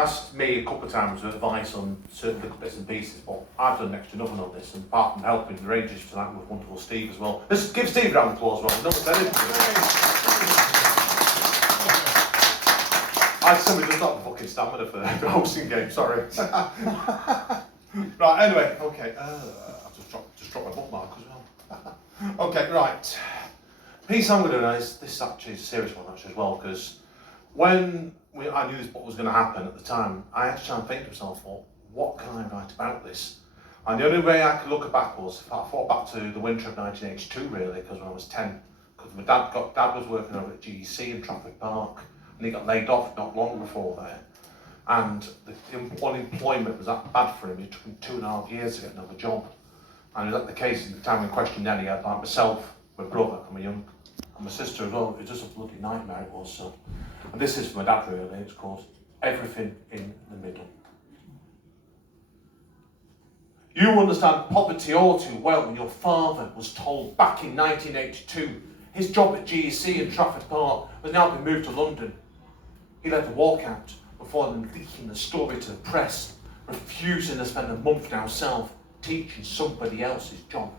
asked me a couple of times for advice on certain little bits and pieces, but I've done next to nothing on this, and apart from helping the Rangers tonight with wonderful Steve as well. Let's give Steve a round of applause as well. No, I had somebody just not fucking stamina for the hosting game, sorry. Right, anyway, okay, I've just dropped my bookmark as well. Okay, right. Piece I'm going to do now is, this is actually a serious one actually as well, because when I knew this book was going to happen at the time, I had to try and think to myself, well, what can I write about this? And the only way I could look back was, I thought back to the winter of 1982 really, because when I was 10, because my dad was working over at GEC in Trafford Park, and he got laid off not long before there. And the unemployment was that bad for him, it took him 2.5 years to get another job. And that the case in the time in question then, he had like myself, my brother, and my sister as well. It was just a bloody nightmare it was. So. And this is for my dad really, it's called Everything in the Middle. You understand poverty all too well when your father was told back in 1982 his job at GEC in Trafford Park was now been moved to London. He led the walkout before them leaking the story to the press, refusing to spend a month down south teaching somebody else's job.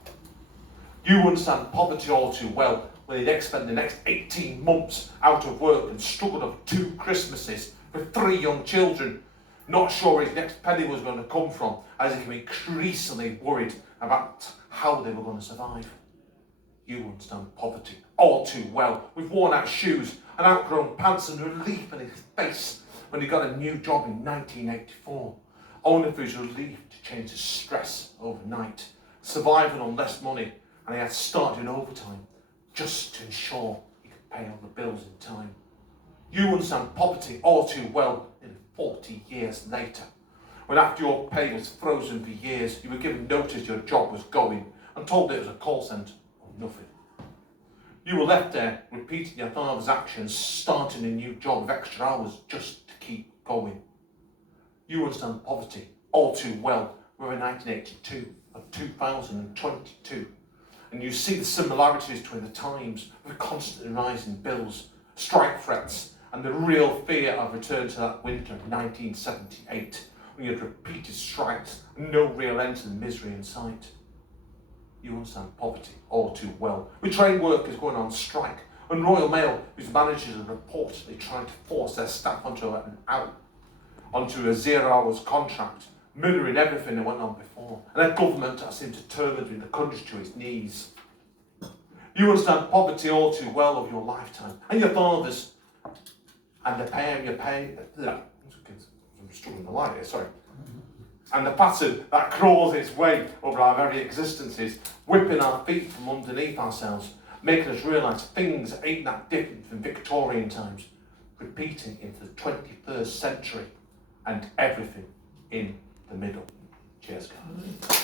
You understand poverty all too well when he'd spent the next 18 months out of work and struggled up 2 Christmases with 3 young children, not sure where his next penny was going to come from, as he became increasingly worried about how they were going to survive. You understand poverty all too well, with worn out shoes and outgrown pants and relief in his face when he got a new job in 1984, only for his relief to change his stress overnight, surviving on less money, and he had to start doing overtime just to ensure he could pay all the bills in time. You understand poverty all too well in 40 years later, when after your pay was frozen for years, you were given notice your job was going and told that it was a call centre or nothing. You were left there repeating your father's actions, starting a new job with extra hours just to keep going. You understand poverty all too well. We're in 1982 or 2022, and you see the similarities between the times with constantly rising bills, strike threats, and the real fear of return to that winter of 1978, when you had repeated strikes and no real end to the misery in sight. You understand poverty all too well, with train workers going on strike, and Royal Mail, whose managers are reportedly trying to force their staff onto a 0 hours contract, mirroring everything that went on before, and a government that seemed determined to bring the country to its knees. You understand poverty all too well of your lifetime, and your father's, and the pain you're paying. I'm struggling to lie here, sorry. And the pattern that crawls its way over our very existences, whipping our feet from underneath ourselves, making us realise things ain't that different from Victorian times, repeating into the 21st century, and everything in the middle. Cheers, guys.